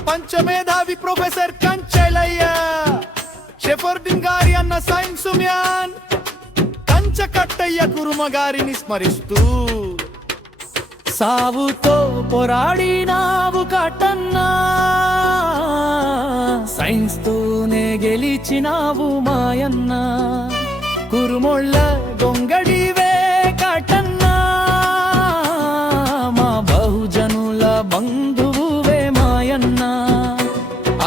ప్రపంచ మేధావి ప్రొఫెసర్ కంచెలయ్య, షెఫర్డిన్ గారి అన్న సైన్స్ మ్యాన్ కంచకట్టయ్య కురుమ గారిని స్మరిస్తూ, సావుతో పోరాడినావు కట్టన్నా, సైన్స్ తోనే గెలిచినావు మాయన్న, కురుమొళ్ళ గొంగడివే కట్టన్నా, మా బహుజనుల బంధువువే మాయన్న,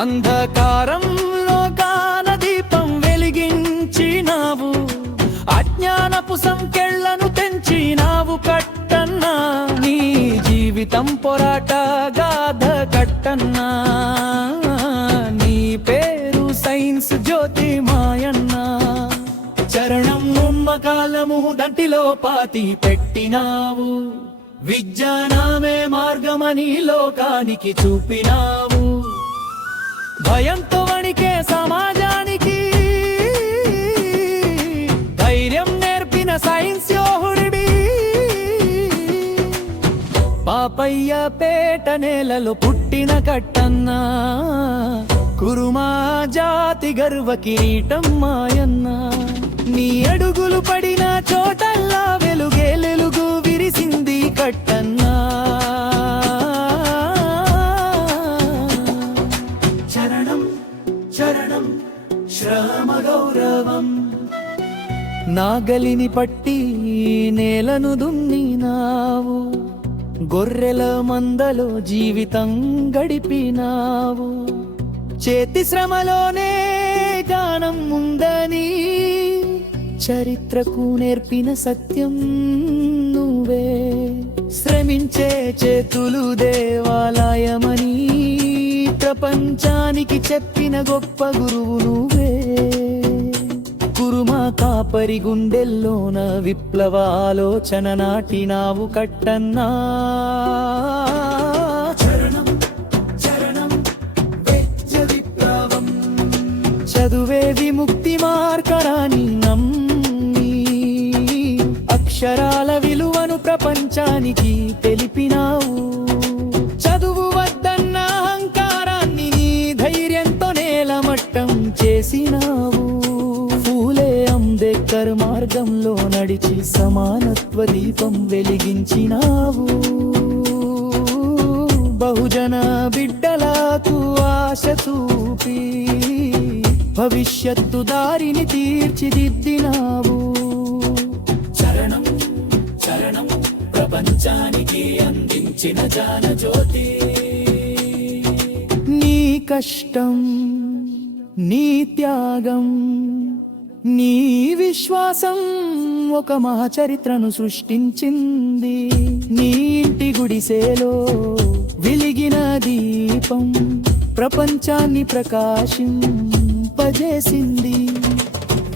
అంధకారంలో గాన దీపం వెలిగించినావు, అజ్ఞానపు సంకెళ్లను తెంచినావు కట్టన్నా, నీ జీవితం పోరాట గాథ కట్టన్నా, నీ పేరు సైన్స్ జ్యోతి మాయన్న, చరణం నమ్మకాలము దంటిలో పాతి పెట్టినావు, విజ్ఞానమే మార్గమని లోకానికి చూపినావు, భయంతో వణికే సమాజానికి ధైర్యం నేర్పిన సైన్స్ యోహుడివి, పాపయ్య పేట నేలలో పుట్టిన కట్టన్నా, కురుమా జాతి గర్వ కిరీటం మాయన్న, నీ అడుగులు పడిన చోటల్లా వెలుగు విరిసింది కట్టన్నా, చరణం చరణం శ్రమ గౌరవం, నాగలిని పట్టి నేలను దున్నినావు, గొర్రెల మందలో జీవితం గడిపినావు, చేతి శ్రమలోనే గానం ఉందని చరిత్రకు నేర్పిన సత్యం నువ్వే, శ్రమించే చేతులు దేవాలయమని ప్రపంచానికి చెప్పిన గొప్ప గురువు నువ్వే, కురుమా కాపరి గుండెల్లోన విప్లవ ఆలోచన నాటినావు కట్టన్నా, చరణం చరణం వెచ్చ విప్లవం, చదువే విముక్తి మార్గరాని నమ్మి అక్షరాల విలువను ప్రపంచానికి తెలిపినావు, చదువు వద్దన్న అహంకారాన్ని నీ ధైర్యంతో నేలమట్టం చేసినావు, అంబేద్కర్ మార్గంలో నడిచి సమానత్వ దీపం వెలిగించినావు, బహుజన బిడ్డలకు ఆశ చూపి భవిష్యత్తు దారిని తీర్చిదిద్దినావు, చరణం చరణం ప్రపంచానికి అందించిన జాన జ్యోతి, నీ కష్టం నీ త్యాగం నీ విశ్వాసం ఒక మహాచరిత్రను సృష్టించింది, నీ ఇంటి గుడిసెలో వెలిగిన దీపం ప్రపంచాన్ని ప్రకాశింపజేసింది,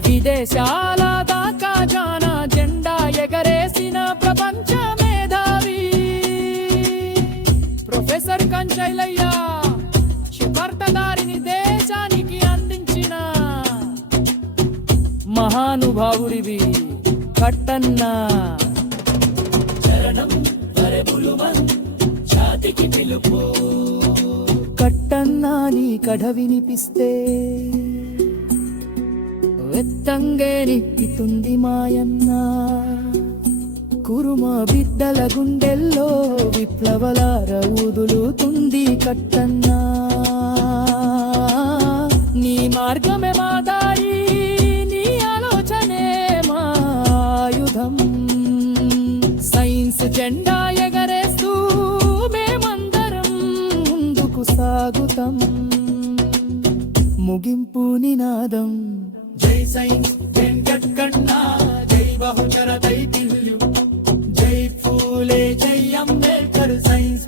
విదేశాల దాకా జానా జెండా ఎగరేసిన ప్రపంచ మేధావి ప్రొఫెసర్ కంచెలయ్య, శుభార్తదారిని దేశానికి అందించిన మహానుభావుడివి కట్టన్నా, చరణం ఛాతికి పిలుపు, కట్టన్నా నీ కథ వినిపిస్తే వెత్తంగే నిప్పుతుంది మాయన్న, కురుమ బిడ్డల గుండెల్లో విప్లవల రౌదులుతుంది కట్టన్నా, నీ మార్గమే మా దారి, సైన్స్ జెండా ఎగరేస్తూ మేమందరం ముందుకు సాగుతాం, ముగింపు నినాదం జై సైన్స్ వెంకటకన్నా, జై బహుచర దైతిల్యం, జై ఫూలే జై అంబేద్కర్ సైన్స్